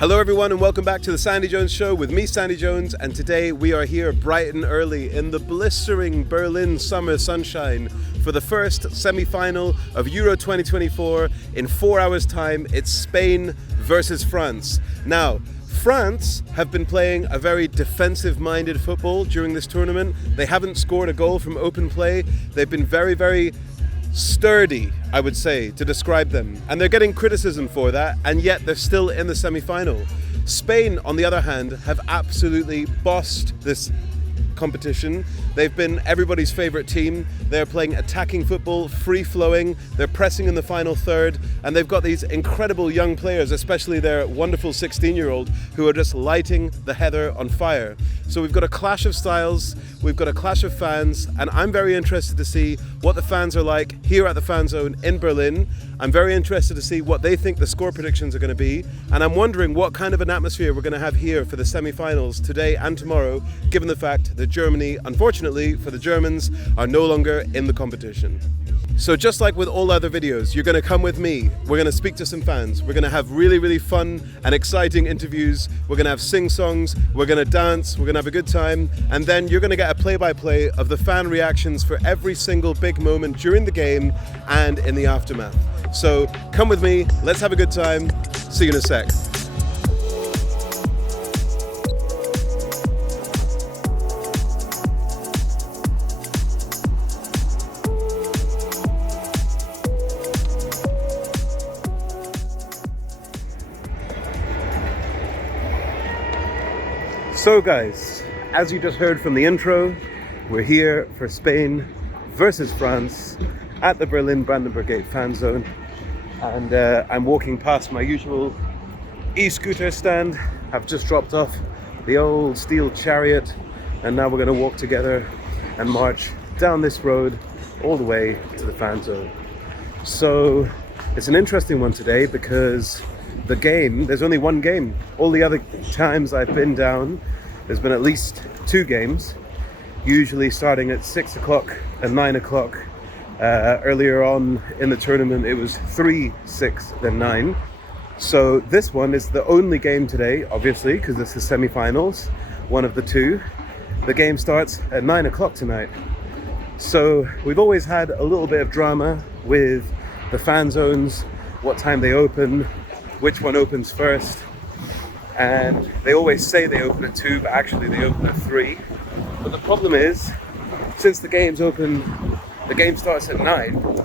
Hello everyone and welcome back to the Sandy Jones Show with me, Sandy Jones, and today we are here bright and early in the blistering Berlin summer sunshine for the first semi-final of Euro 2024. In 4 hours time, it's Spain versus France. Now, France have been playing a very defensive-minded football during this tournament. They haven't scored a goal from open play. They've been very sturdy, I would say, to describe them. And they're getting criticism for that, and yet they're still in the semi-final. Spain, on the other hand, have absolutely bossed this competition. They've been everybody's favorite team. They're playing attacking football, free-flowing. They're pressing in the final third, and they've got these incredible young players, especially their wonderful 16-year-old, who are just lighting the heather on fire. So we've got a clash of styles, we've got a clash of fans, and I'm very interested to see what the fans are like here at the fan zone in Berlin. I'm very interested to see what they think the score predictions are going to be, and I'm wondering what kind of an atmosphere we're going to have here for the semi-finals today and tomorrow, given the fact that Germany, unfortunately for the Germans, are no longer in the competition. So just like with all other videos, you're going to come with me. We're going to speak to some fans. We're going to have really fun and exciting interviews. We're going to have sing-songs. We're going to dance. We're going to have a good time. And then you're going to get a play-by-play of the fan reactions for every single big moment during the game and in the aftermath. So come with me. Let's have a good time. See you in a sec. So guys, as you just heard from the intro, we're here for Spain versus France at the Berlin Brandenburg fan zone, and I'm walking past my usual e-scooter stand. I've just dropped off the old steel chariot, and now we're going to walk together and march down this road all the way to the fan zone. So it's an interesting one today because the game, there's only one game. All the other times I've been down, there's been at least two games, usually starting at 6 o'clock and 9 o'clock. Earlier on in the tournament, it was 3, 6, then 9. So this one is the only game today, obviously, because this is semi-finals, one of the two. The game starts at 9 o'clock tonight. So we've always had a little bit of drama with the fan zones, what time they open, which one opens first, and they always say they open at 2, but actually they open at 3. But the problem is, since the game starts at 9,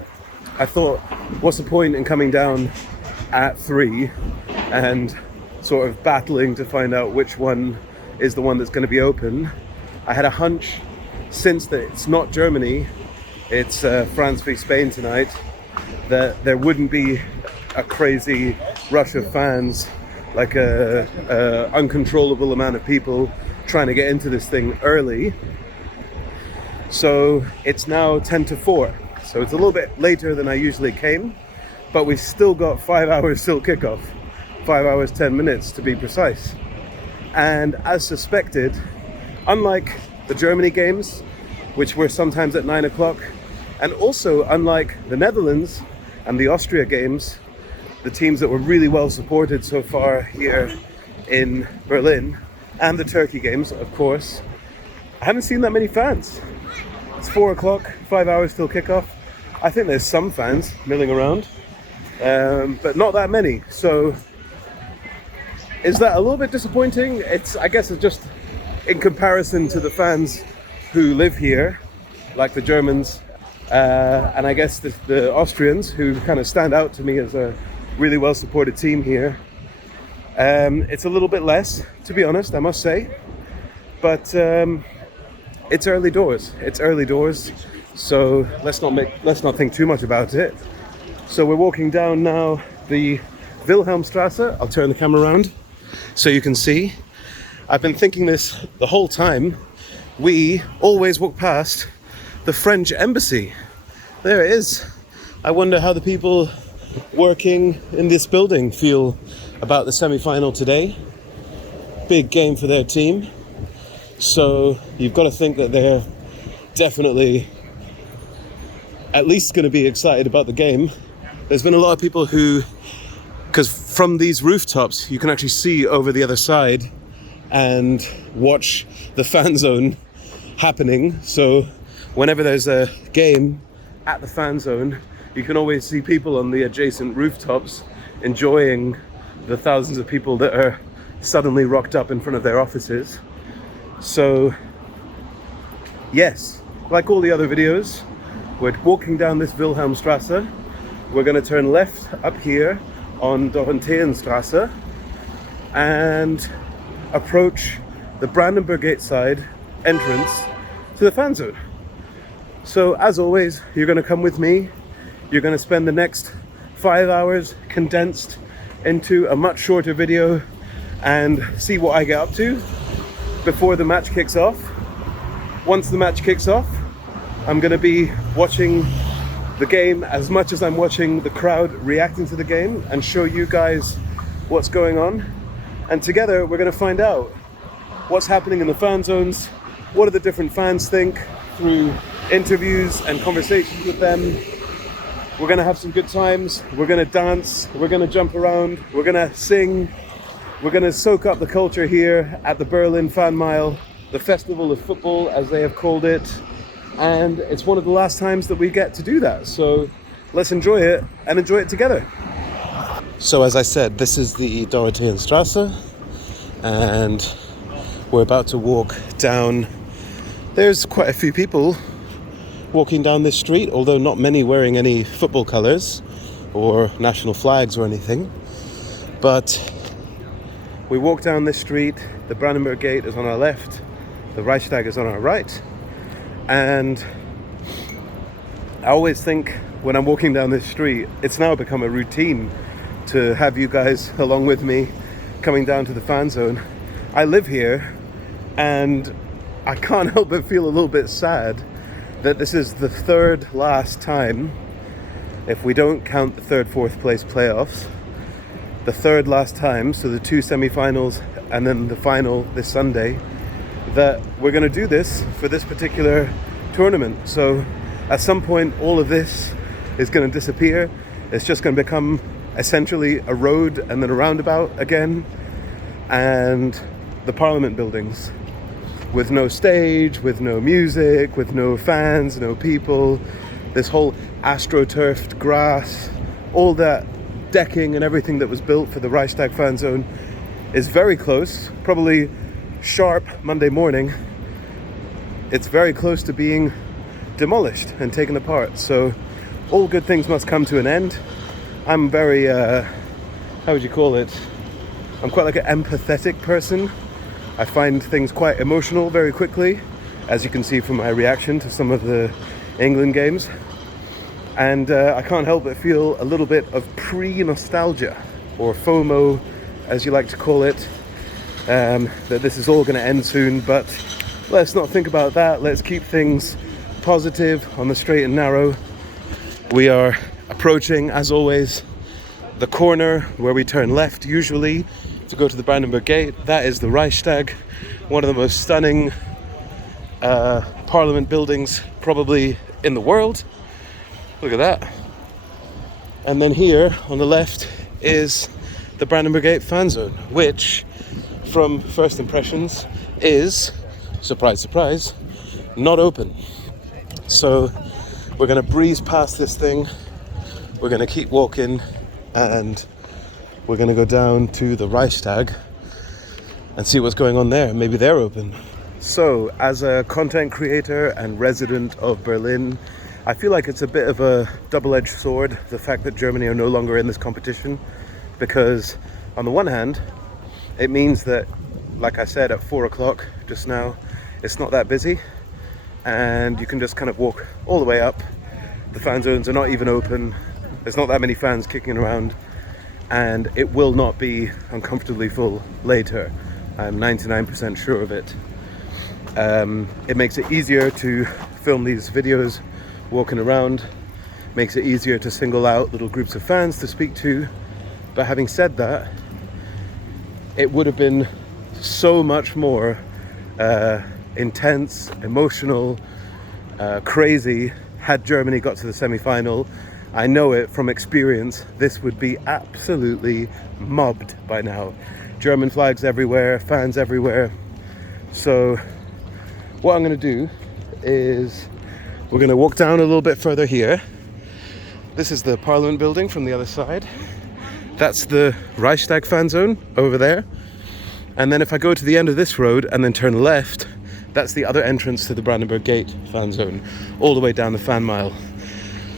I thought, what's the point in coming down at 3 and sort of battling to find out which one is the one that's going to be open? I had a hunch, since that it's not Germany, it's France v Spain tonight, that there wouldn't be a crazy rush of fans, like a uncontrollable amount of people trying to get into this thing early. So it's now 10 to 4, so it's a little bit later than I usually came, but we've still got 5 hours till kickoff, 5 hours 10 minutes to be precise. And as suspected, unlike the Germany games, which were sometimes at 9 o'clock, and also unlike the Netherlands and the Austria games, the teams that were really well supported so far here in Berlin, and the Turkey games, of course, I haven't seen that many fans. It's 4 o'clock, 5 hours till kickoff. I think there's some fans milling around, but not that many. So is that a little bit disappointing? I guess it's just in comparison to the fans who live here, like the Germans, and I guess the Austrians, who kind of stand out to me as a really well supported team here. It's a little bit less, to be honest, I must say, but it's early doors. It's early doors, so let's not think too much about it. So we're walking down now the Wilhelmstrasse. I'll turn the camera around so you can see. I've been thinking this the whole time. We always walk past the French embassy. There it is. I wonder how the people working in this building feel about the semi-final today. Big game for their team. So you've got to think that they're definitely at least going to be excited about the game. There's been a lot of people who, because from these rooftops, you can actually see over the other side and watch the fan zone happening. So whenever there's a game at the fan zone, you can always see people on the adjacent rooftops enjoying the thousands of people that are suddenly rocked up in front of their offices. So yes, like all the other videos, we're walking down this Wilhelmstrasse. We're going to turn left up here on Dorotheenstrasse and approach the Brandenburg Gate side entrance to the fan zone. So as always, you're going to come with me. You're going to spend the next 5 hours condensed into a much shorter video and see what I get up to before the match kicks off. Once the match kicks off, I'm going to be watching the game as much as I'm watching the crowd reacting to the game and show you guys what's going on. And together we're going to find out what's happening in the fan zones, what do the different fans think through interviews and conversations with them. We're going to have some good times, we're going to dance, we're going to jump around, we're going to sing, we're going to soak up the culture here at the Berlin Fan Mile, the Festival of Football as they have called it. And it's one of the last times that we get to do that. So let's enjoy it and enjoy it together. So as I said, this is the Dorotheenstrasse and we're about to walk down. There's quite a few people walking down this street, although not many wearing any football colours or national flags or anything. But we walk down this street, the Brandenburg Gate is on our left, the Reichstag is on our right. And I always think when I'm walking down this street, it's now become a routine to have you guys along with me coming down to the fan zone. I live here and I can't help but feel a little bit sad that this is the third last time, if we don't count the third, fourth place playoffs, the third last time, so the two semi-finals and then the final this Sunday, that we're going to do this for this particular tournament. So at some point all of this is going to disappear. It's just going to become essentially a road and then a roundabout again, and the Parliament buildings with no stage, with no music, with no fans, no people, this whole astroturfed grass, all that decking and everything that was built for the Reichstag fan zone is very close, probably sharp Monday morning, it's very close to being demolished and taken apart. So all good things must come to an end. I'm very, how would you call it? I'm quite like an empathetic person. I find things quite emotional very quickly, as you can see from my reaction to some of the England games. And I can't help but feel a little bit of pre-nostalgia, or FOMO, as you like to call it. That this is all going to end soon, but let's not think about that. Let's keep things positive on the straight and narrow. We are approaching, as always, the corner where we turn left usually to go to the Brandenburg Gate. That is the Reichstag, one of the most stunning parliament buildings probably in the world. Look at that. And then here on the left is the Brandenburg Gate fan zone, which from first impressions is, surprise, surprise, not open. So we're going to breeze past this thing, we're going to keep walking, and we're going to go down to the Reichstag and see what's going on there. Maybe they're open. So as a content creator and resident of Berlin, I feel like it's a bit of a double-edged sword, the fact that Germany are no longer in this competition, because on the one hand, it means that, like I said, at 4 o'clock just now, it's not that busy and you can just kind of walk all the way up. The fan zones are not even open. There's not that many fans kicking around, and it will not be uncomfortably full later. I'm 99% sure of it. It makes it easier to film these videos walking around, makes it easier to single out little groups of fans to speak to. But having said that, it would have been so much more intense, emotional, crazy had Germany got to the semi-final. I know it from experience, this would be absolutely mobbed by now. German flags everywhere, fans everywhere. So what I'm going to do is we're going to walk down a little bit further here. This is the Parliament building from the other side. That's the Reichstag fan zone over there. And then if I go to the end of this road and then turn left, that's the other entrance to the Brandenburg Gate fan zone, all the way down the fan mile.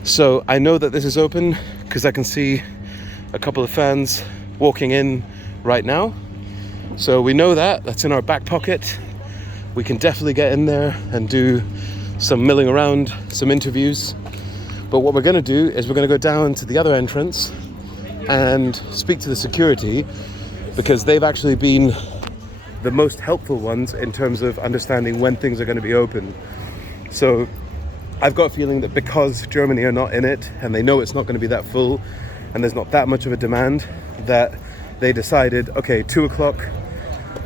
So I know that this is open because I can see a couple of fans walking in right now. So we know that, that's in our back pocket. We can definitely get in there and do some milling around, some interviews. But what we're going to do is we're going to go down to the other entrance and speak to the security, because they've actually been the most helpful ones in terms of understanding when things are going to be open. So I've got a feeling that because Germany are not in it and they know it's not going to be that full and there's not that much of a demand, that they decided, okay, 2 o'clock,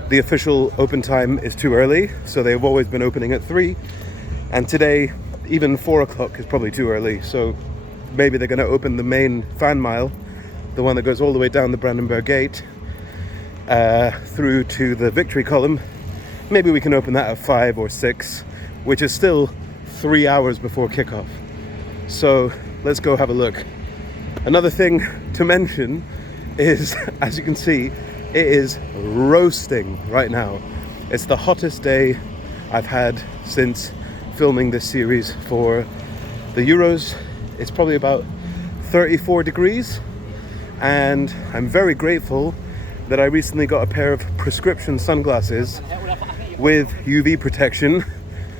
the official open time is too early. So they've always been opening at 3. And today, even 4 o'clock is probably too early. So maybe they're going to open the main fan mile, the one that goes all the way down the Brandenburg Gate, through to the victory column. Maybe we can open that at 5 or 6, which is still 3 hours before kickoff. So let's go have a look. Another thing to mention is, as you can see, it is roasting right now. It's the hottest day I've had since filming this series for the Euros. It's probably about 34 degrees, and I'm very grateful that I recently got a pair of prescription sunglasses with UV protection,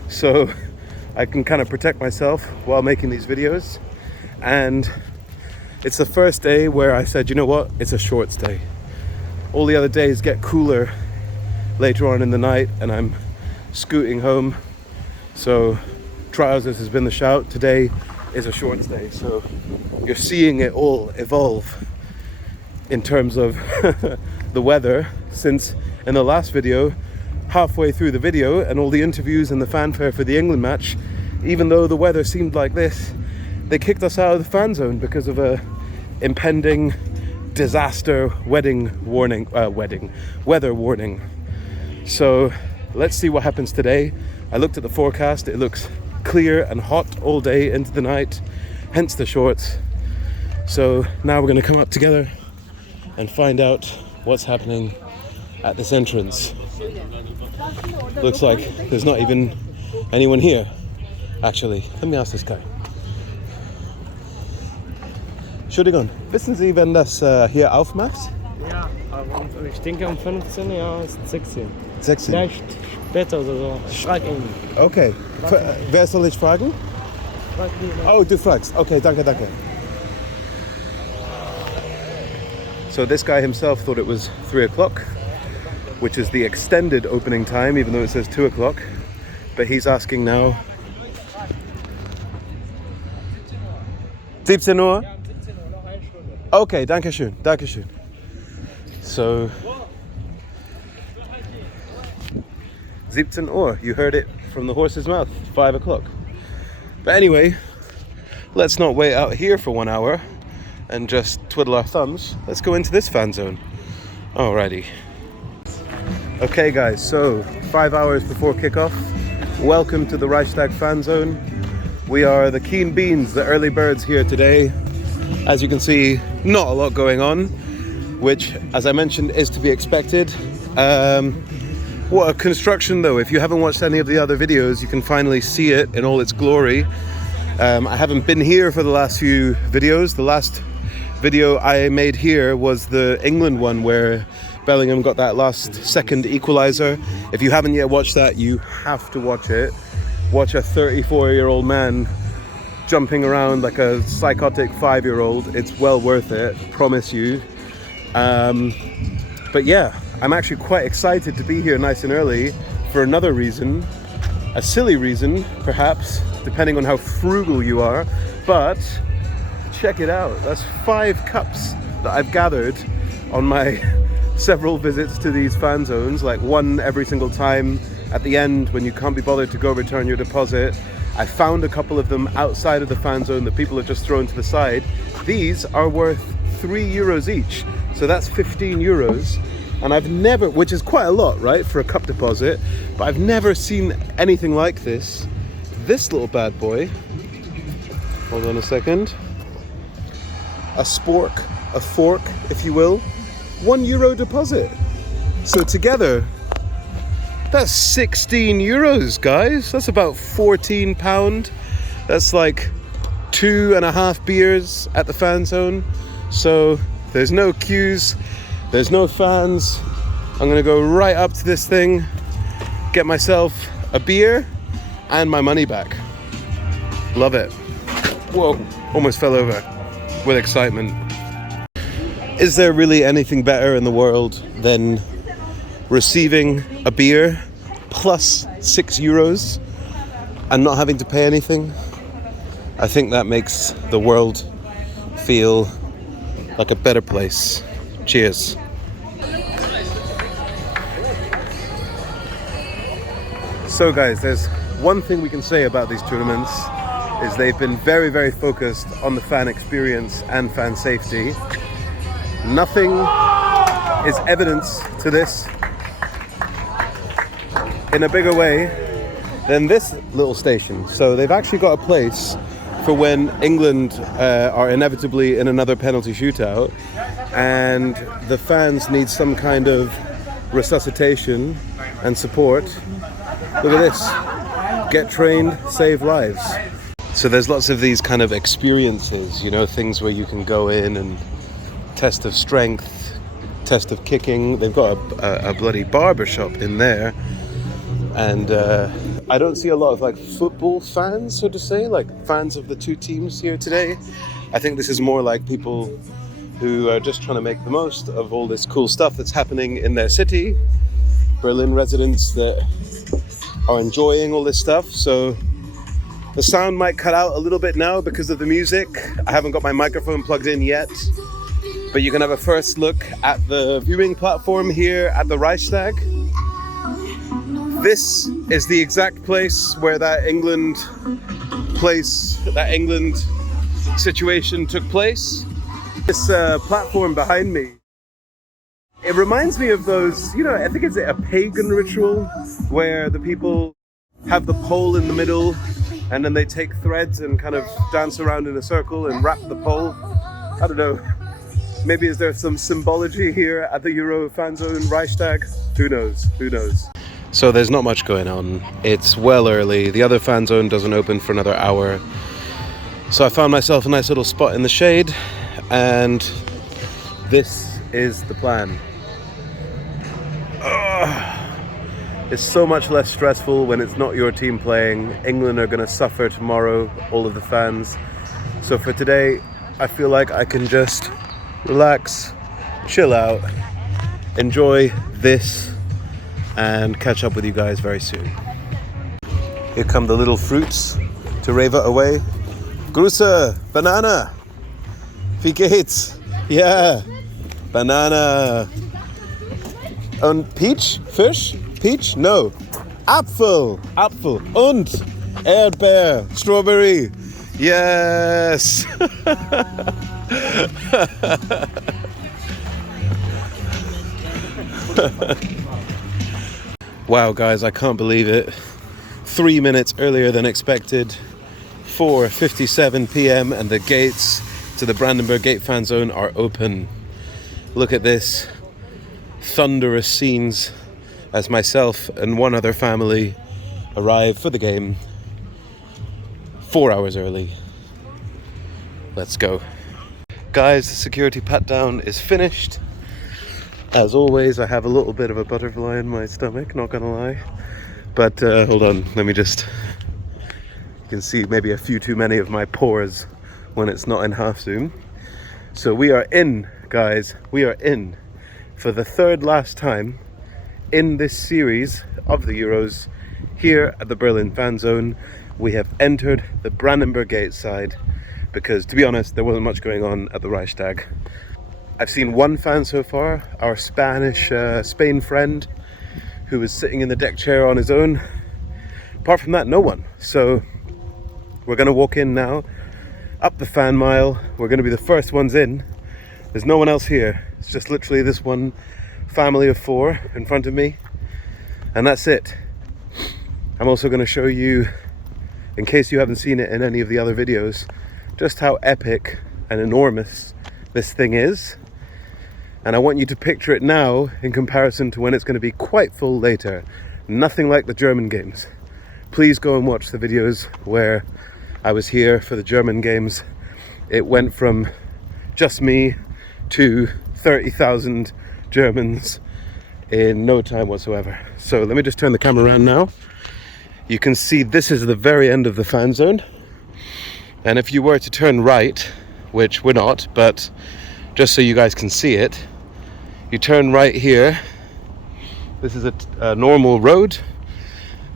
so I can kind of protect myself while making these videos. And it's the first day where I said, you know what, it's a shorts day. All the other days get cooler later on in the night and I'm scooting home. So trousers has been the shout. Today is a shorts day. So you're seeing it all evolve in terms of the weather, since in the last video, halfway through the video and all the interviews and the fanfare for the England match, even though the weather seemed like this, they kicked us out of the fan zone because of a impending disaster weather warning. So let's see what happens today. I looked at the forecast, it looks clear and hot all day into the night, hence the shorts. So now we're going to come up together and find out what's happening at this entrance. Looks like there's not even anyone here, actually. Let me ask this guy. Entschuldigung, wissen Sie, wenn das hier aufmacht? Ja, aber ich denke 15, ja, ist 16. 16. Vielleicht später oder so. Ich frage ihn. Okay. Wer soll ich fragen? Frag ihn. Oh, du fragst. Okay, danke, danke. So this guy himself thought it was 3 o'clock, which is the extended opening time, even though it says 2 o'clock. But he's asking now. 17 Uhr? Okay, danke schön, danke schön. So, 17 Uhr, you heard it from the horse's mouth, 5 o'clock. But anyway, let's not wait out here for 1 hour and just twiddle our thumbs. Let's go into this fan zone. Alrighty. Okay guys, so 5 hours before kickoff, welcome to the Reichstag fan zone. We are the keen beans, the early birds here today. As you can see, not a lot going on, which, as I mentioned, is to be expected. What a construction though. If you haven't watched any of the other videos, you can finally see it in all its glory. I haven't been here for the last few videos. The last video I made here was the England one where Bellingham got that last second equalizer. If you haven't yet watched that, you have to watch it. Watch a 34-year-old man jumping around like a psychotic 5-year-old. It's well worth it, promise you. But yeah, I'm actually quite excited to be here nice and early for another reason, a silly reason perhaps, depending on how frugal you are, but check it out. That's 5 cups that I've gathered on my several visits to these fan zones, like one every single time at the end when you can't be bothered to go return your deposit. I found a couple of them outside of the fan zone that people have just thrown to the side. These are worth €3 each, so that's 15 euros. And I've never, which is quite a lot, right, for a cup deposit, but I've never seen anything like this. This little bad boy, hold on a second, a spork, a fork, if you will, €1 deposit. So together, that's 16 euros, guys. That's about £14. That's like 2.5 beers at the fan zone. So there's no queues, there's no fans. I'm gonna go right up to this thing, get myself a beer and my money back. Love it. Whoa, almost fell over with excitement. Is there really anything better in the world than receiving a beer plus €6 and not having to pay anything? I think that makes the world feel like a better place. Cheers. So guys, there's one thing we can say about these tournaments is they've been very, very focused on the fan experience and fan safety. Nothing is evidence to this in a bigger way than this little station. So they've actually got a place for when England are inevitably in another penalty shootout and the fans need some kind of resuscitation and support. Look at this. Get trained, save lives. So there's lots of these kind of experiences, you know, things where you can go in and test of strength, test of kicking. They've got a bloody barber shop in there. And I don't see a lot of like football fans, so to say, like fans of the two teams here today. I think this is more like people who are just trying to make the most of all this cool stuff that's happening in their city. Berlin residents that are enjoying all this stuff. So the sound might cut out a little bit now because of the music. I haven't got my microphone plugged in yet, but you can have a first look at the viewing platform here at the Reichstag. This is the exact place where that England situation took place. This platform behind me, it reminds me of those, you know, I think it's a pagan ritual where the people have the pole in the middle and then they take threads and kind of dance around in a circle and wrap the pole. I don't know. Maybe is there some symbology here at the Euro fan zone Reichstag? Who knows? Who knows? So there's not much going on. It's well early. The other fan zone doesn't open for another hour. So I found myself a nice little spot in the shade, and this is the plan. It's so much less stressful when it's not your team playing. England are going to suffer tomorrow, all of the fans. So for today, I feel like I can just relax, chill out, enjoy this, and catch up with you guys very soon. Here come the little fruits to rave it away. Grüße, banana. Wie geht's? Yeah, banana. Und peach? Fish? Peach? No. Apfel. Apfel. Und Erdbeer. Strawberry. Yes. Wow, guys, I can't believe it. 3 minutes earlier than expected. 4:57 p.m. and the gates to the Brandenburg Gate fan zone are open. Look at this. Thunderous scenes as myself and one other family arrive for the game 4 hours early. Let's go. Guys, the security pat down is finished. As always, I have a little bit of a butterfly in my stomach, not gonna lie. But hold on, let me just... You can see maybe a few too many of my pores when it's not in half zoom. So we are in, guys. We are in for the third last time in this series of the Euros here at the Berlin fan zone. We have entered the Brandenburg Gate side because, to be honest, there wasn't much going on at the Reichstag. I've seen one fan so far, our Spanish Spain friend, who was sitting in the deck chair on his own. Apart from that, no one. So we're going to walk in now, up the fan mile. We're going to be the first ones in. There's no one else here. It's just literally this one family of 4 in front of me, and that's it. I'm also going to show you, in case you haven't seen it in any of the other videos, just how epic and enormous this thing is. And I want you to picture it now in comparison to when it's going to be quite full later. Nothing like the German games. Please go and watch the videos where I was here for the German games. It went from just me to 30,000 Germans in no time whatsoever. So let me just turn the camera around now. You can see this is the very end of the fan zone. And if you were to turn right, which we're not, but just so you guys can see it, you turn right here. This is a normal road.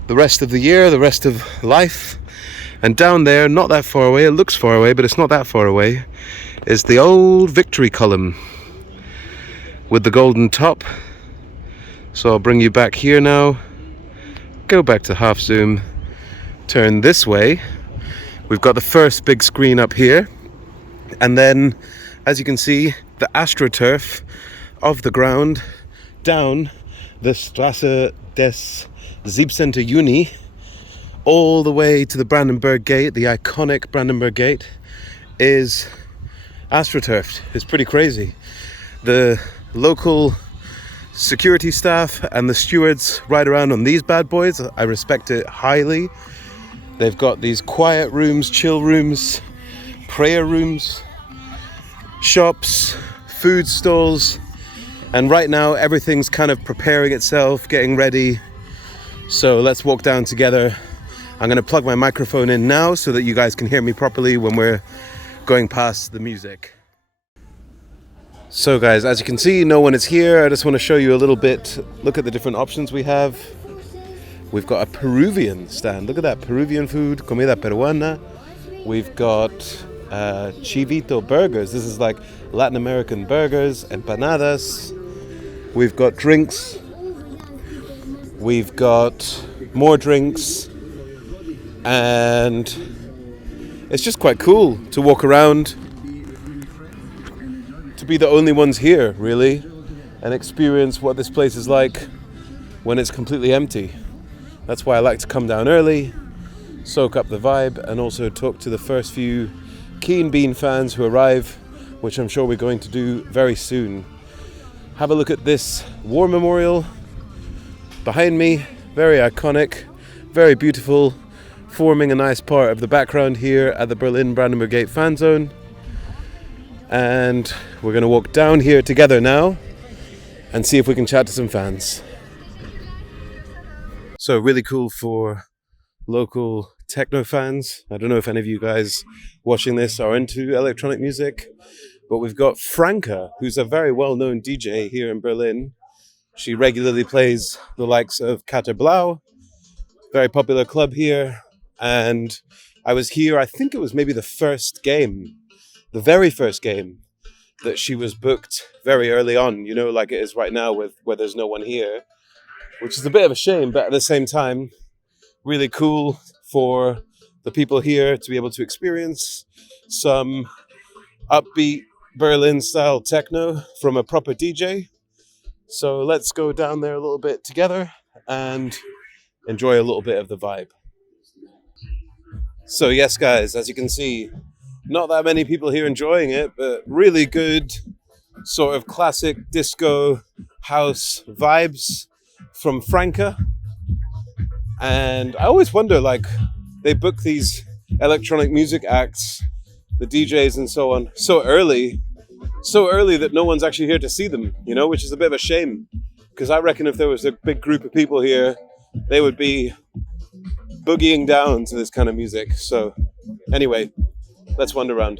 The rest of the year, the rest of life. And down there, not that far away, it looks far away, but it's not that far away, is the old Victory column with the golden top. So I'll bring you back here now. Go back to half zoom. Turn this way. We've got the first big screen up here. And then, as you can see, the AstroTurf of the ground down the Straße des 17. Juni all the way to the Brandenburg Gate, the iconic Brandenburg Gate, is AstroTurfed. It's pretty crazy. The local security staff and the stewards ride around on these bad boys. I respect it highly. They've got these quiet rooms, chill rooms, prayer rooms, shops, food stalls, and right now everything's kind of preparing itself, getting ready. So let's walk down together. I'm going to plug my microphone in now so that you guys can hear me properly when we're going past the music. So guys, as you can see, no one is here. I just want to show you a little bit. Look at the different options we have. We've got a Peruvian stand. Look at that, Peruvian food, comida peruana. We've got chivito burgers. This is like Latin American burgers, empanadas. We've got drinks. We've got more drinks. And it's just quite cool to walk around, to be the only ones here, really, and experience what this place is like when it's completely empty. That's why I like to come down early, soak up the vibe, and also talk to the first few Keen Bean fans who arrive, which I'm sure we're going to do very soon. Have a look at this war memorial behind me. Very iconic, very beautiful, forming a nice part of the background here at the Berlin Brandenburg Gate fan zone. And we're going to walk down here together now and see if we can chat to some fans. So really cool for local techno fans. I don't know if any of you guys watching this are into electronic music, but we've got Franca, who's a very well-known DJ here in Berlin. She regularly plays the likes of Kater Blau, very popular club here. And I was here, I think it was maybe the very first game that she was booked very early on, you know, like it is right now where there's no one here, which is a bit of a shame, but at the same time, really cool for the people here to be able to experience some upbeat Berlin-style techno from a proper DJ. So let's go down there a little bit together and enjoy a little bit of the vibe. So yes, guys, as you can see, not that many people here enjoying it, but really good sort of classic disco house vibes from Franca. And I always wonder, like, they book these electronic music acts, the DJs and so on, so early that no one's actually here to see them, you know, which is a bit of a shame. Because I reckon if there was a big group of people here, they would be boogieing down to this kind of music. So anyway, let's wander around.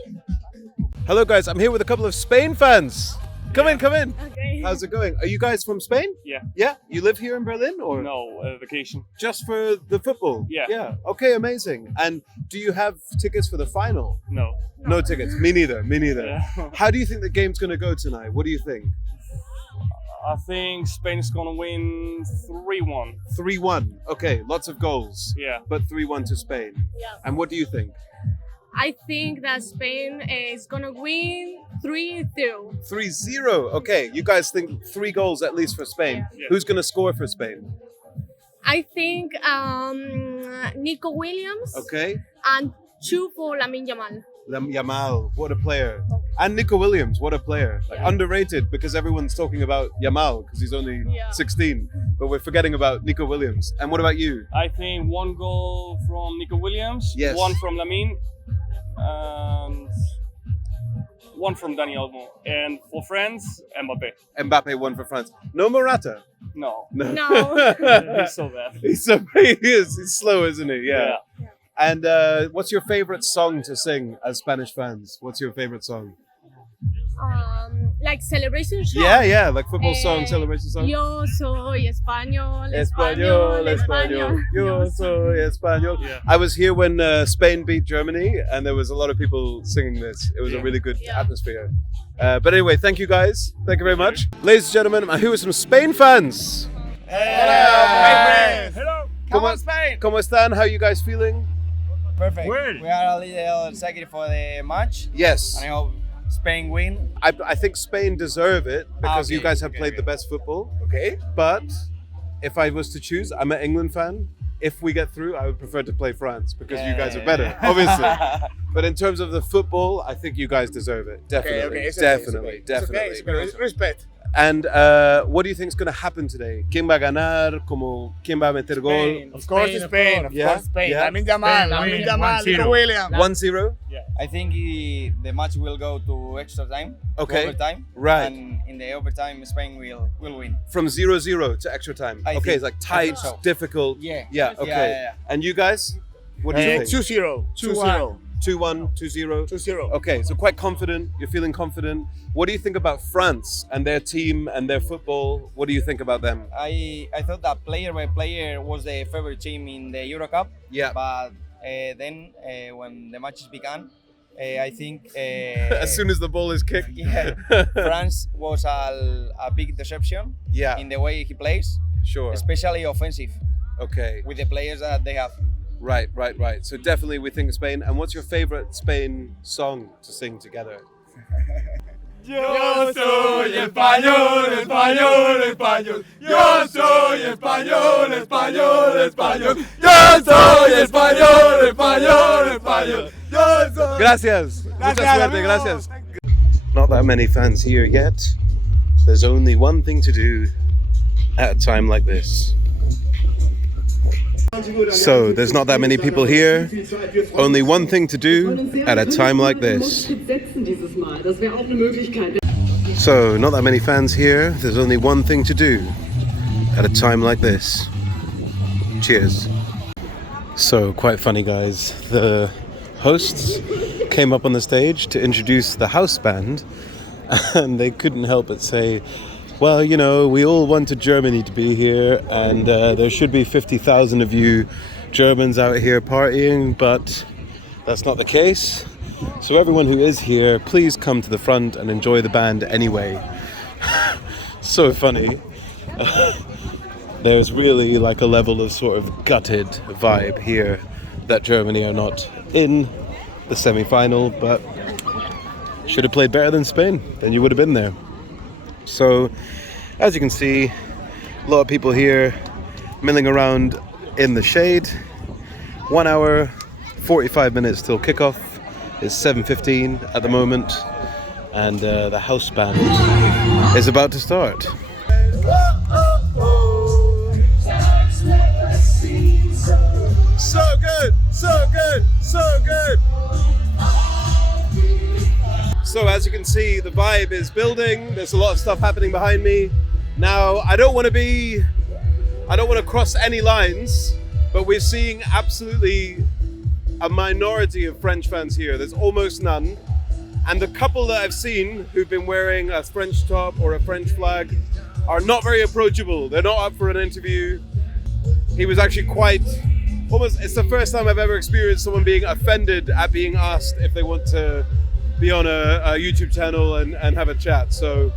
Hello guys, I'm here with a couple of Spain fans. Come in. Okay. How's it going? Are you guys from Spain? Yeah. Yeah? You live here in Berlin or? No, vacation. Just for the football? Yeah. Yeah. Okay, amazing. And do you have tickets for the final? No. No tickets. Me neither. Yeah. How do you think the game's going to go tonight? What do you think? I think Spain is gonna win 3-1. 3-1. Okay, lots of goals. Yeah. But 3-1 to Spain. Yeah. And what do you think? I think that Spain is gonna win 3-2. 3-0. Okay, you guys think 3 goals at least for Spain. Yeah. Who's going to score for Spain? I think Nico Williams Okay. and 2 for Lamine Yamal. Yamal, what a player. And Nico Williams, what a player. Like, underrated because everyone's talking about Yamal because he's only 16. But we're forgetting about Nico Williams. And what about you? I think 1 goal from Nico Williams, Yes. 1 from Lamine, and 1 from Dani Olmo. And for France, Mbappe. Mbappe won for France. No Morata? No. No. He's so bad. He is. He's slow, isn't he? Yeah. And what's your favorite song to sing as Spanish fans? What's your favorite song? Like celebration song. Yeah, like football song, celebration song. Yo soy español, Español, español. Yo soy español. Yeah. I was here when Spain beat Germany, and there was a lot of people singing this. It was a really good atmosphere. But anyway, thank you guys. Thank you very much. Ladies and gentlemen, I'm here with some Spain fans. Hello. Hello. Come on, Spain. ¿Cómo están? How are you guys feeling? Perfect. Well. We are a little excited for the match, Yes. and I hope Spain win. I think Spain deserve it because you Okay, guys have okay, played okay. the best football. Okay. But if I was to choose, I'm an England fan. If we get through, I would prefer to play France because you guys are better, obviously. But in terms of the football, I think you guys deserve it. Definitely. It's okay, Definitely. it's okay. Definitely. It's okay. Respect. And what do you think is going to happen today? ¿Quién va a ganar? ¿Quién va a meter gol? Of course, Spain. Of Yeah, course, Spain. yeah. Lamine Yamal, Nico Williams. 1-0? I think the match will go to extra time. Okay. To overtime. Right. And in the overtime, Spain will win. From 0-0 to extra time. I Okay, think- it's like I think tight, so. difficult. Yeah. Yeah, okay. Yeah. And you guys? What do you think? 2-0. 2-0. 2-1, 2-0? 2-0. Okay, so quite confident. You're feeling confident. What do you think about France and their team and their football? What do you think about them? I thought that player by player was the favorite team in the Euro Cup. Yeah. But then when the matches began, I think As soon as the ball is kicked. France was a big deception Yeah, in the way he plays, sure. especially offensive Okay, with the players that they have. right. So definitely we think Spain. And what's your favorite Spain song to sing together? Yo soy español, español, español. Yo soy español, español, español. Yo soy español, español, español. Yo soy. Gracias. Mucha suerte, gracias. Not that many fans here yet. There's only one thing to do at a time like this. So, there's not that many people here. Only one thing to do at a time like this. So, not that many fans here. There's only one thing to do at a time like this. Cheers. So, quite funny, guys. The hosts came up on the stage to introduce the house band, and they couldn't help but say, well, you know, we all wanted Germany to be here, and there should be 50,000 of you Germans out here partying, but that's not the case. So everyone who is here, please come to the front and enjoy the band anyway. So funny. There's really like a level of sort of gutted vibe here that Germany are not in the semi-final, but should have played better than Spain, then you would have been there. So, as you can see, a lot of people here milling around in the shade. 1 hour, 45 minutes till kickoff. It's 7:15 at the moment, and the house band is about to start. So good, so good, so good. So as you can see, the vibe is building. There's a lot of stuff happening behind me. Now, I don't want to cross any lines, but we're seeing absolutely a minority of French fans here. There's almost none. And the couple that I've seen who've been wearing a French top or a French flag are not very approachable. They're not up for an interview. He was actually it's the first time I've ever experienced someone being offended at being asked if they want to be on a YouTube channel and have a chat. So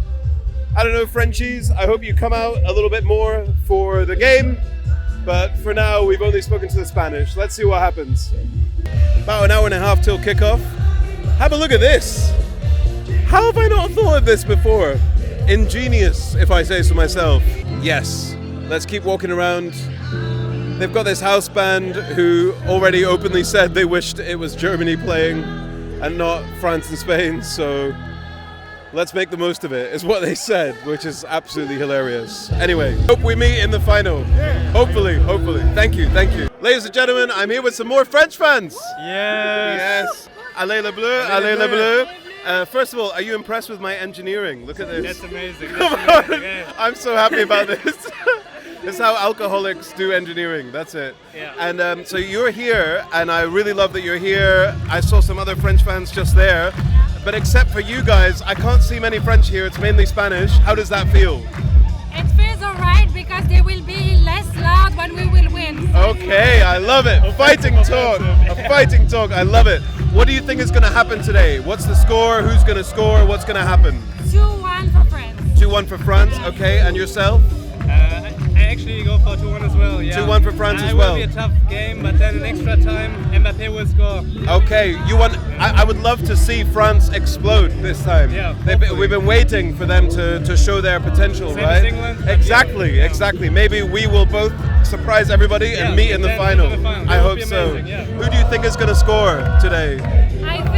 I don't know, Frenchies, I hope you come out a little bit more for the game. But for now, we've only spoken to the Spanish. Let's see what happens. About an hour and a half till kickoff. Have a look at this. How have I not thought of this before? Ingenious, if I say so myself. Yes, let's keep walking around. They've got this house band who already openly said they wished it was Germany playing and not France and Spain, so let's make the most of it, is what they said, which is absolutely hilarious. Anyway, hope we meet in the final. Hopefully. Thank you. Ladies and gentlemen, I'm here with some more French fans. Yes. Allez le bleu, allez le bleu. First of all, are you impressed with my engineering? Look at this. That's amazing. I'm so happy about this. This is how alcoholics do engineering. That's it. Yeah. And so you're here, and I really love that you're here. I saw some other French fans just there. But except for you guys, I can't see many French here. It's mainly Spanish. How does that feel? It feels alright because they will be less loud when we will win. Okay, I love it. Fighting talk. A fighting talk. I love it. What do you think is going to happen today? What's the score? Who's going to score? What's going to happen? 2-1 for France. 2-1 for France. Okay, and yourself? I actually go for 2-1 as well. Yeah. 2-1 for France as well. It will be a tough game, but then in extra time, Mbappé will score. Okay, you want? I would love to see France explode this time. Yeah, We've been waiting for them to show their potential, Same right? as England, Exactly. Maybe we will both surprise everybody and meet in the final. I That would hope be so. amazing, yeah. Who do you think is going to score today? I think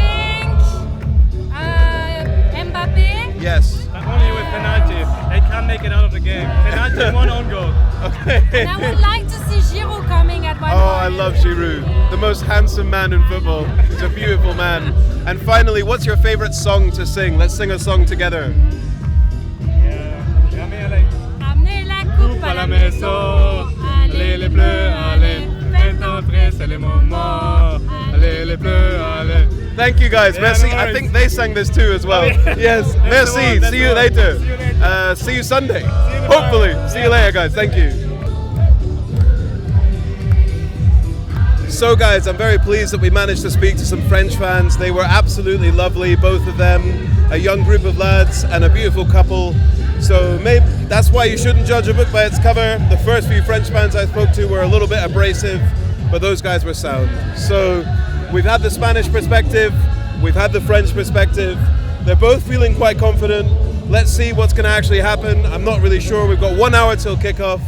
Mbappé. Yes. But only with penalty. They can't make it out of the game. Penalty and 1 own goal. Okay. And I would like to see Giroud coming at one Oh, I love Giroud, the most handsome man in football. He's a beautiful man. And finally, what's your favorite song to sing? Let's sing a song together. Amenez la coupe à la maison. Allez les bleus, allez. Faites entrer, c'est le moment. Allez les bleus, allez. Thank you guys. Yeah, Merci. no I worries. think they sang this too as well. Yes. That's the Merci. one, that's See the you one. later. See you later. See you Sunday. in the Hopefully. final. See you later, guys. Thank you. So guys, I'm very pleased that we managed to speak to some French fans. They were absolutely lovely, both of them. A young group of lads and a beautiful couple. So maybe that's why you shouldn't judge a book by its cover. The first few French fans I spoke to were a little bit abrasive, but those guys were sound. So we've had the Spanish perspective, we've had the French perspective. They're both feeling quite confident. Let's see what's going to actually happen. I'm not really sure. We've got 1 hour till kickoff.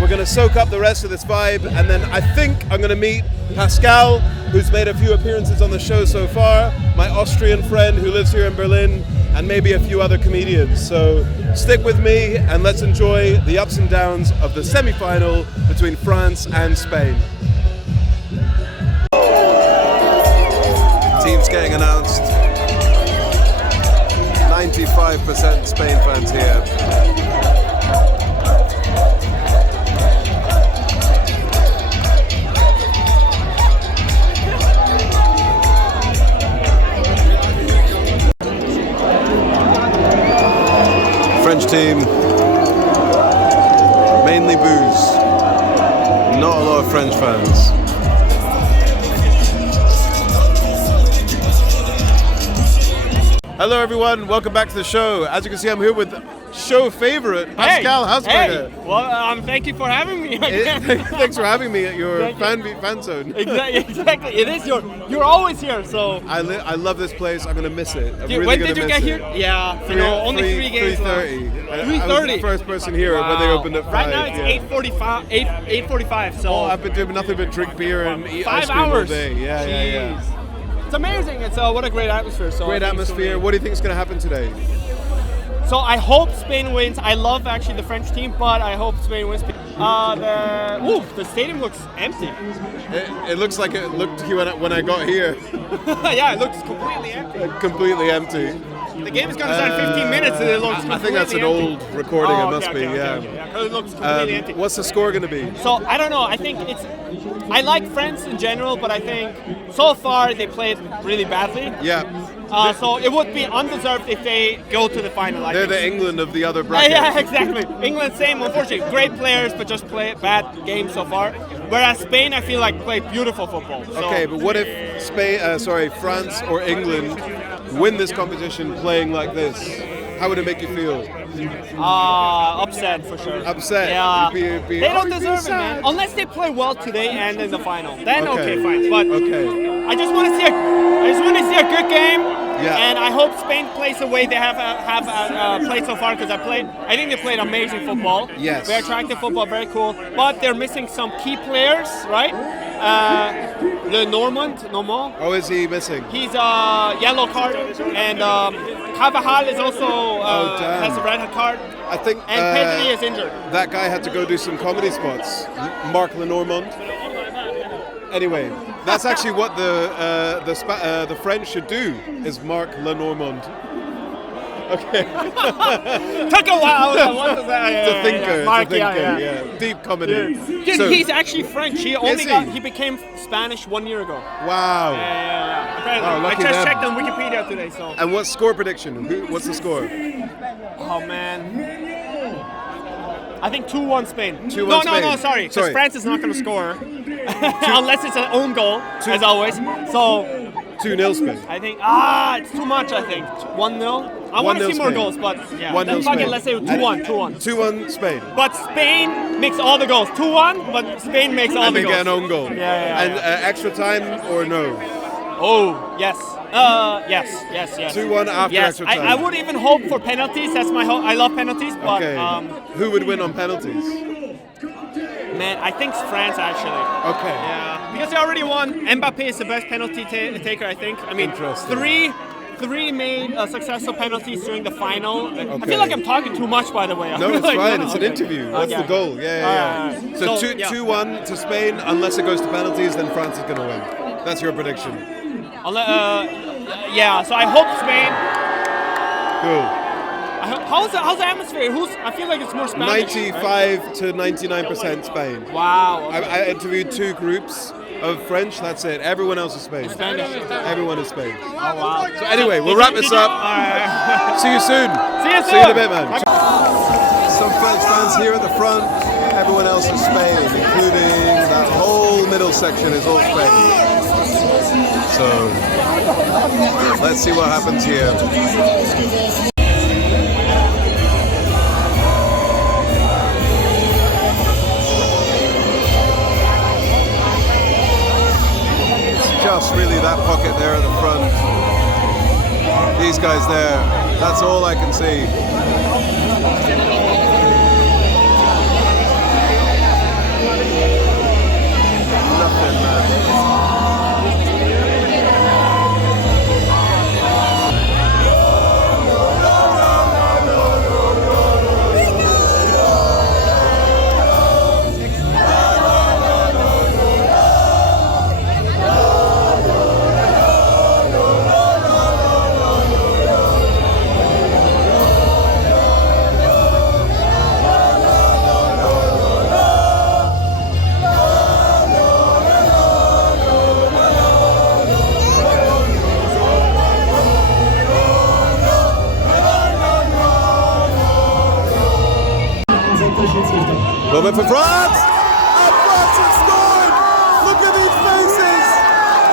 We're going to soak up the rest of this vibe, and then I think I'm going to meet Pascal, who's made a few appearances on the show so far, my Austrian friend who lives here in Berlin, and maybe a few other comedians. So stick with me and let's enjoy the ups and downs of the semi-final between France and Spain. Teams getting announced. 95% Spain fans here. French team, mainly booze, not a lot of French fans. Hello everyone, welcome back to the show. As you can see, I'm here with show favorite, Pascal Hausberger. Well, thank you for having me again. Thanks for having me at your fan zone. Exactly. It is you're always here, so. I love this place. I'm gonna miss it. I'm really when gonna did you miss get it. here? Yeah, only 3 games. 3:30. I was 3:30. the first person here when they opened at 5. Right now it's 8:45. So I've been doing nothing but drink beer and eat 5 ice cream hours. all day. Yeah. It's amazing. It's what a great atmosphere. So Great atmosphere. What do you think is going to happen today? So I hope Spain wins. I love actually the French team, but I hope Spain wins. The stadium looks empty. It looks like it looked when I got here. Yeah, it looks completely empty. Completely empty. The game is going to start in 15 minutes and it looks completely I think that's an empty. old recording. It must be. Yeah. Because it looks completely empty. What's the score going to be? So I don't know. I think I like France in general, but I think so far they played really badly. Yeah. So it would be undeserved if they go to the final. They're the England of the other bracket. Yeah, exactly. England, same. Unfortunately, great players, but just play bad games so far. Whereas Spain, I feel like played beautiful football. So. Okay, but what if France or England win this competition playing like this? How would it make you feel? Upset for sure. Upset? Yeah. You'd be, They don't you'd be deserve it, sad. man. Unless they play well today and in the final. Then Okay. okay, fine. But Okay. I just want to see a good game. Yeah. And I hope Spain plays the way they have played so far, because I think they played amazing football. Yes. Very attractive football, very cool. But they're missing some key players, right? Le Normand. Oh, is he missing? He's a yellow card, and Carvajal is also damn. has a red card, I think and Pedri is injured. that guy had to go do some comedy spots. Mark Lenormand. Anyway, that's actually what the French should do, is Mark Lenormand. Okay. Took a while. What was that? It's a thinker. Mark, it's a thinker. yeah. Deep comedy. Dude, So- he's actually French. He only he? he became Spanish 1 year ago. Wow. Yeah. Apparently. Oh, I lucky just them. checked on Wikipedia today, so. And what's score prediction? What's the score? Oh man. I think 2-1 Spain. 2-1 No, Spain. sorry. Because Sorry. France is not going to score. Unless it's an own goal, as always. So 2-0 Spain. I think, it's too much, I think. 1-0. I want to 1-0 see more Spain. goals, but yeah. 1-0 Then fuck it, Spain. let's say 2-1. 2-1 Spain. But Spain makes all the goals. 2-1, but Spain makes all And the they goals. get an own goal. Yeah. And extra time or no? Oh, yes. Yes. 2-1 after Yes, extra time. I would even hope for penalties. That's my hope. I love penalties, but Okay. Who would win on penalties? man, I think it's France actually. Okay. Yeah, because they already won. Mbappe is the best penalty taker, I think. I mean, Interesting. three made successful penalties during the final. I Okay. feel like I'm talking too much, by the way. No, it's Like, fine. no, It's an okay. interview. That's Okay. the goal. Yeah. So, So, yeah. 2-1 to Spain. Unless it goes to penalties, then France is going to win. That's your prediction. Yeah, so I hope Spain. Cool. How's the atmosphere? I feel like it's more Spanish. 95 to 99% Spain. Wow. I interviewed 2 groups of French. That's it. Everyone else is Spain. Spanish. Everyone is Spain. Oh wow. So anyway, we'll wrap this up. Alright. See you soon. See you soon. See you in a bit, man. Some French fans here at the front. Everyone else is Spain, including that whole middle section is all Spain. So let's see what happens here. Just really that pocket there at the front. These guys there. That's all I can see. Nothing, man. Moment for France! And France has scored! Look at these faces!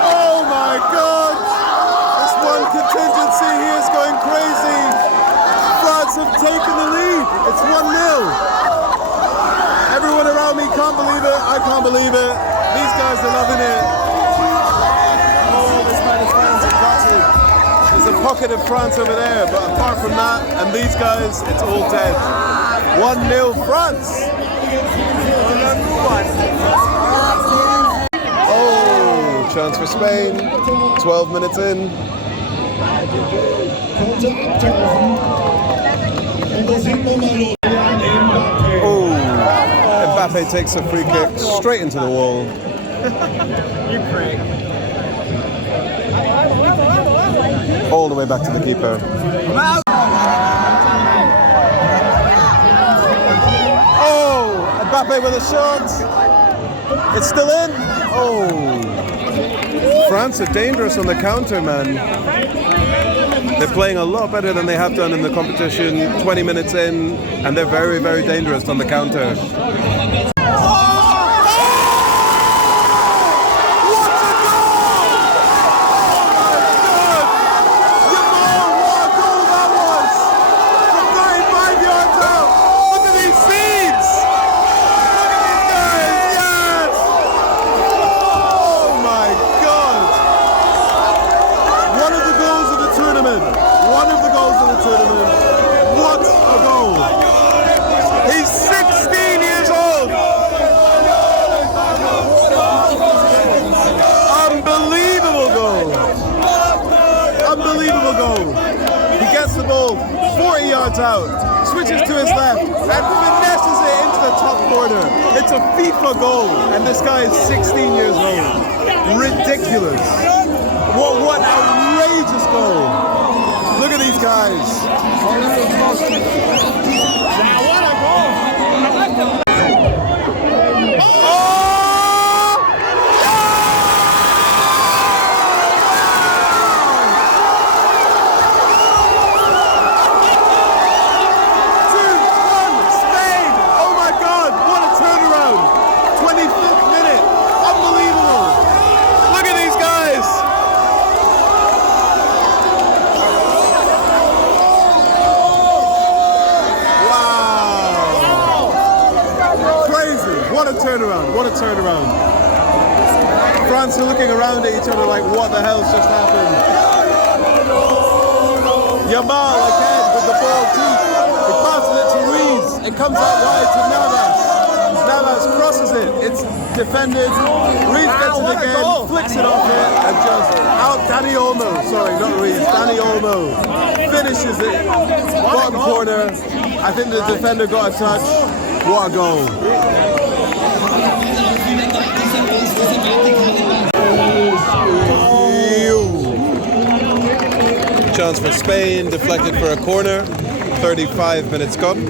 Oh my God! This one contingency here is going crazy! France have taken the lead! It's 1-0! Everyone around me can't believe it, I can't believe it. These guys are loving it. Oh, the Spanish fans are gutted. There's a pocket of France over there, but apart from that, and these guys, it's all dead. 1-0 France! Oh, chance for Spain. 12 minutes in. Oh, Mbappe takes a free kick straight into the wall. All the way back to the keeper. Oh, Mbappe with a shot. It's still in. Oh, France are dangerous on the counter, man. They're playing a lot better than they have done in the competition. 20 minutes in, and they're very, very dangerous on the counter. yards out, switches to his left, and finesses it into the top corner. It's a FIFA goal, and this guy is 16 years old. Ridiculous. What outrageous goal. Look at these guys. What a turnaround. France are looking around at each other like, what the hell's just happened? Yamale again with the ball too. He passes it to Ruiz. It comes out wide to Navas. Navas crosses it. It's defended. Ruiz gets it again, flicks it off it, and just out. Dani Olmo, sorry, not Ruiz. Dani Olmo finishes it. Bottom corner. I think the defender got a touch. What a goal. Chance for Spain, deflected for a corner. 35 minutes gone.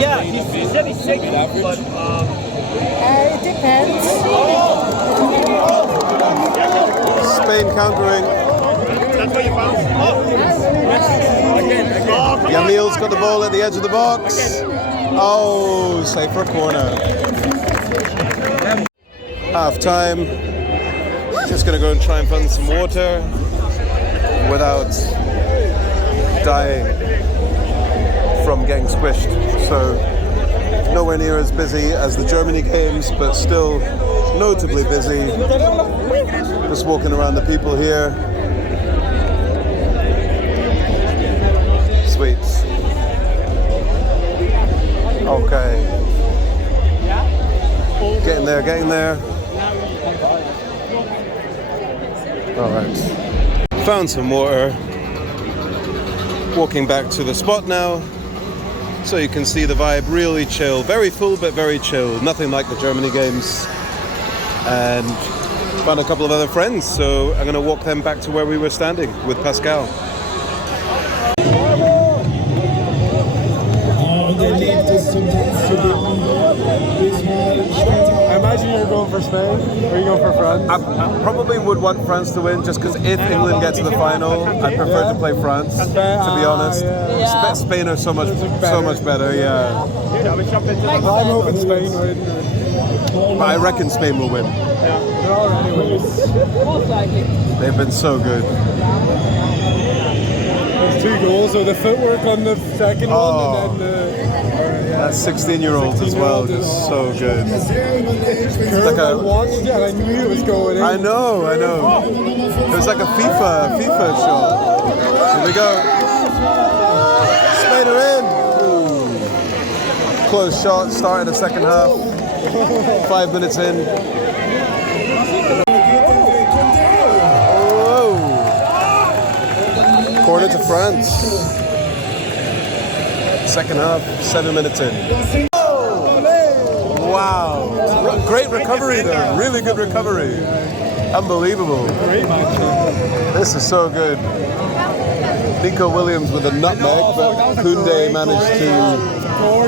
Yeah, he said he's sick, but it depends. Spain countering. that's what you found. Yamile's got the ball at the edge of the box. Oh, safe for a corner. Half time. Just gonna go and try and find some water without dying from getting squished. So nowhere near as busy as the Germany games, but still notably busy. Just walking around the people here. Sweet. Okay. Getting there, getting there. All right. Found some water. Walking back to the spot now. So you can see the vibe, really chill. Very full, but very chill. Nothing like the Germany games. And found a couple of other friends, so I'm gonna walk them back to where we were standing with Pascal. I imagine you're going for Spain, or are you going for France? I probably would want France to win, just because if England get to the final, I prefer to play France, to be honest. Yeah. Spain are so much better, yeah. I'm hoping Spain win. But I reckon Spain will win. They're already winning. They've been so good. There's 2 goals, so the footwork on the second one, and then That 16-year-old as well, just so good. I watched it and I knew it was going in. I know. It was like a FIFA shot. Here we go. Spain are in. Ooh. Close shot, starting the second half. 5 minutes in. Whoa. Corner to France. Second half, 7 minutes in. Wow. Great recovery though. Really good recovery. Unbelievable. This is so good. Nico Williams with a nutmeg, but Koundé managed to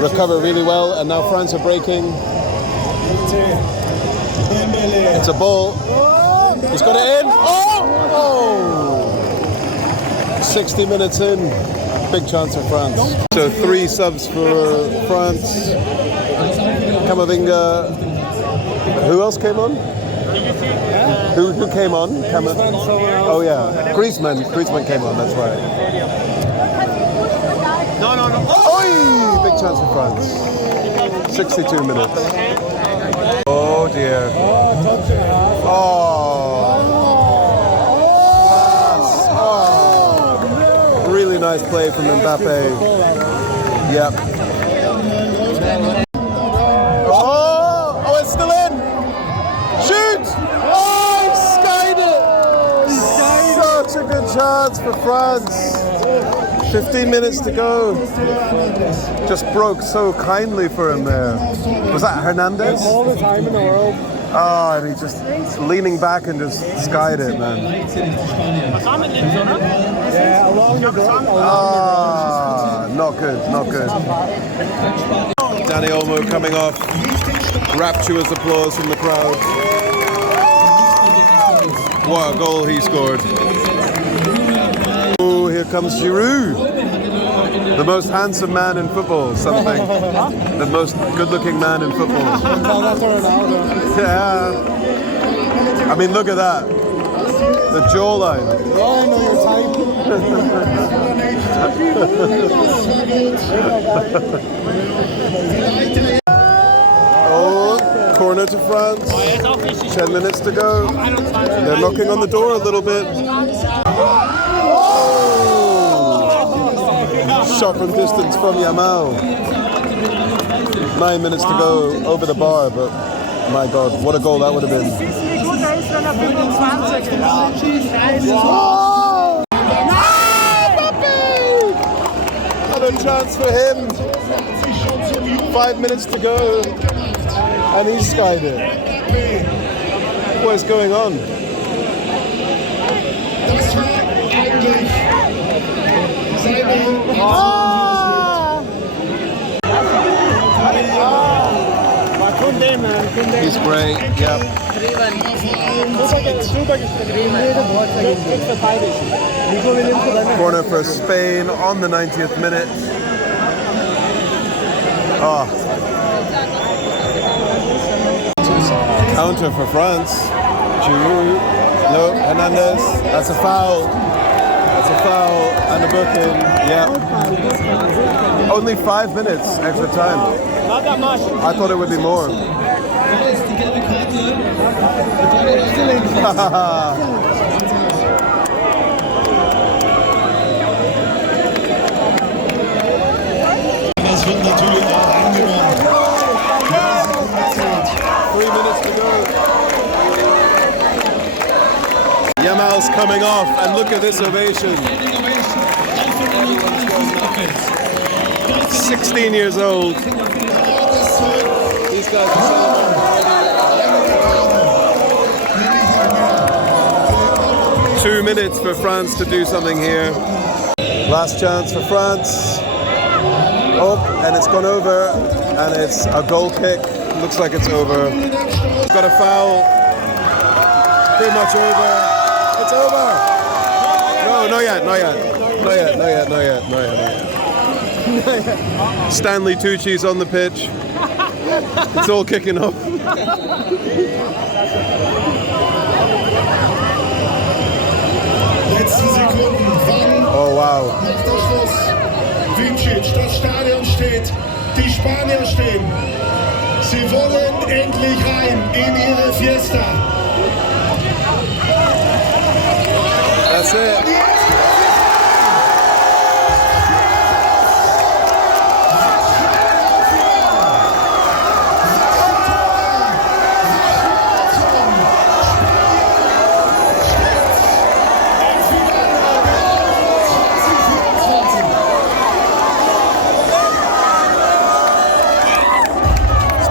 recover really well, and now France are breaking. It's a ball. He's got it in. Oh! 60 minutes in. Big chance for France. So 3 subs for France. Camavinga. Who else came on? Who came on? Oh yeah, Griezmann came on. That's right. No. Oi! Big chance for France. 62 minutes. Oh dear. Really nice play from Mbappe. Yep. Oh, it's still in. Shoot! Oh, he chance for France. 15 minutes to go. Just broke so kindly for him there. Was that Hernandez? All the time in the world. Oh, and he just leaning back and just skied it, man. Yeah, along the ground. Ah, not good, not good. Danny Olmo coming off. Rapturous applause from the crowd. What a goal he scored. Oh, here comes Giroud. The most handsome man in football, something. The most good-looking man in football. Yeah. I mean, look at that. The jawline. Oh, corner to France. 10 minutes to go. They're knocking on the door a little bit. Shot from distance from Yamale. 9 minutes to go over the bar, but my God, what a goal that would have been. Another chance for him. 5 minutes to go, and he's skied it. What is going on? He's great, yep. Corner for Spain on the 90th minute. Oh. Counter for France. Giroud. No, Hernandez. That's a foul. That's a foul and a booking. Yeah. Only 5 minutes extra time. Not that much. I thought it would be more. Das wird natürlich auch angenommen. 3 minutes to go. Yamale's coming off, and look at this ovation. 16 years old. These guys are celebrating. 2 minutes for France to do something here. Last chance for France. Oh, and it's gone over, and it's a goal kick. Looks like it's over. Got a foul. Pretty much over. It's over. No, not yet, not yet. Not yet, not yet, not yet, not yet, not yet. Stanley Tucci's on the pitch. It's all kicking off. Letzte Sekunden. Oh, wow. Nach der Schluss. Vincic, das Stadion steht. Die Spanier stehen. Sie wollen endlich rein in ihre Fiesta. That's it.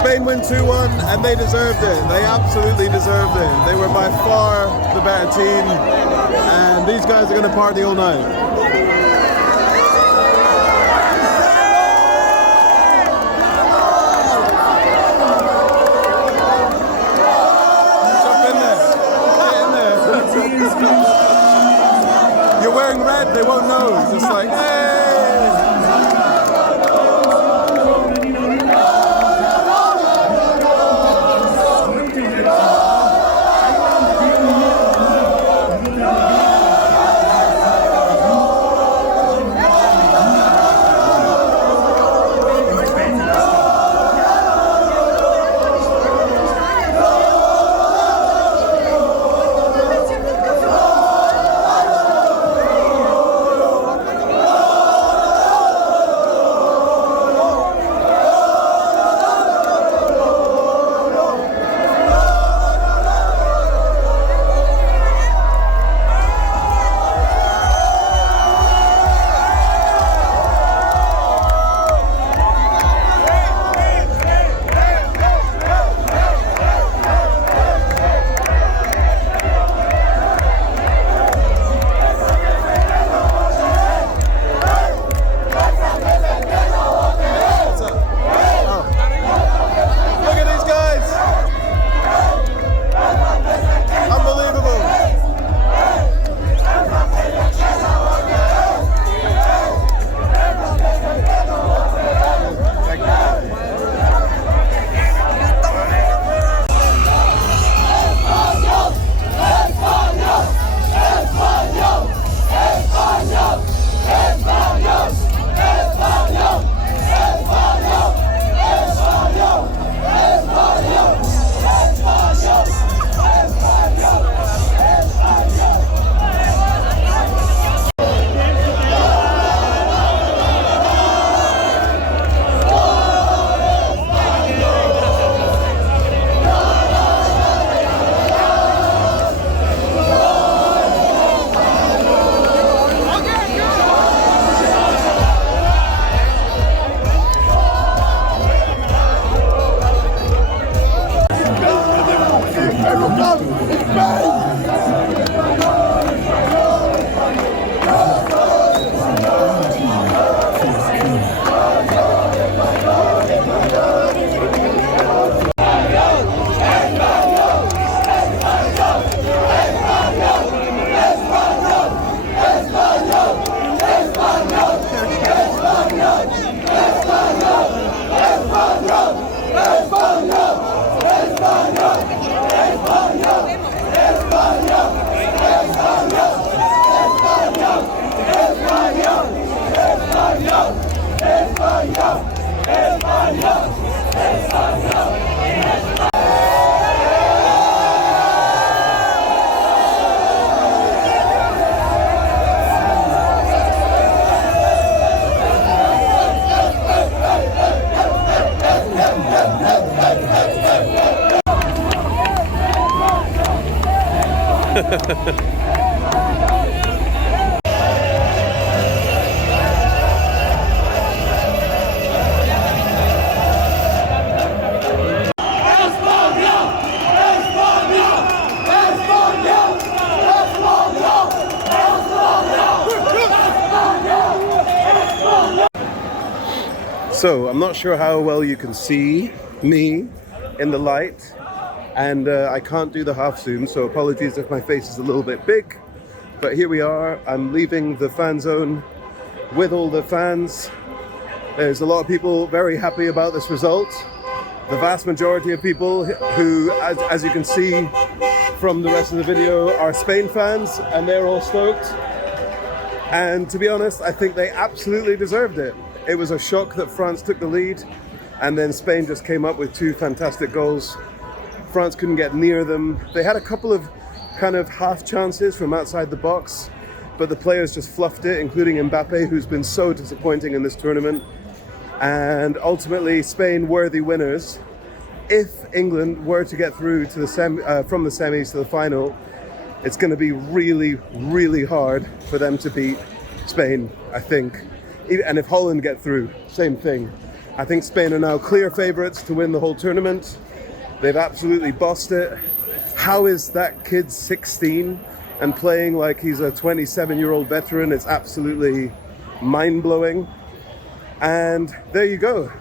Spain win 2-1, and they deserved it. They absolutely deserved it. They were by far the better team, and these guys are going to party all night. Jump in there. Get in there. You're wearing red, they won't know. It's just like, hey! So I'm not sure how well you can see me in the light, and I can't do the half zoom, so apologies if my face is a little bit big, but here we are. I'm leaving the fan zone with all the fans. There's a lot of people very happy about this result. The vast majority of people who, as you can see from the rest of the video, are Spain fans, and they're all stoked. And to be honest, I think they absolutely deserved it. It was a shock that France took the lead, and then Spain just came up with two fantastic goals. France couldn't get near them. They had a couple of kind of half chances from outside the box, but the players just fluffed it, including Mbappe, who's been so disappointing in this tournament. And ultimately, Spain were the winners. If England were to get through to the from the semis to the final, it's going to be really, really hard for them to beat Spain, I think. And if Holland get through, same thing. I think Spain are now clear favourites to win the whole tournament. They've absolutely bossed it. How is that kid 16 and playing like he's a 27-year-old veteran? It's absolutely mind-blowing. And there you go.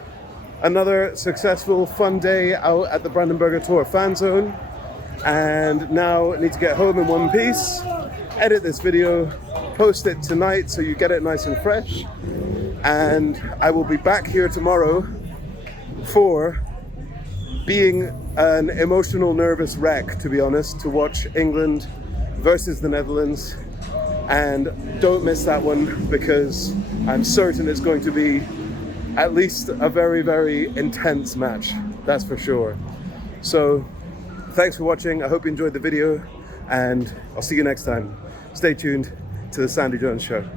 Another successful, fun day out at the Brandenburger Tor fan zone. And now I need to get home in one piece, edit this video, post it tonight so you get it nice and fresh. And I will be back here tomorrow for being an emotional, nervous wreck, to be honest, to watch England versus the Netherlands. And don't miss that one, because I'm certain it's going to be at least a very, very intense match. That's for sure. So thanks for watching. I hope you enjoyed the video, and I'll see you next time. Stay tuned to the Sandy Jones Show.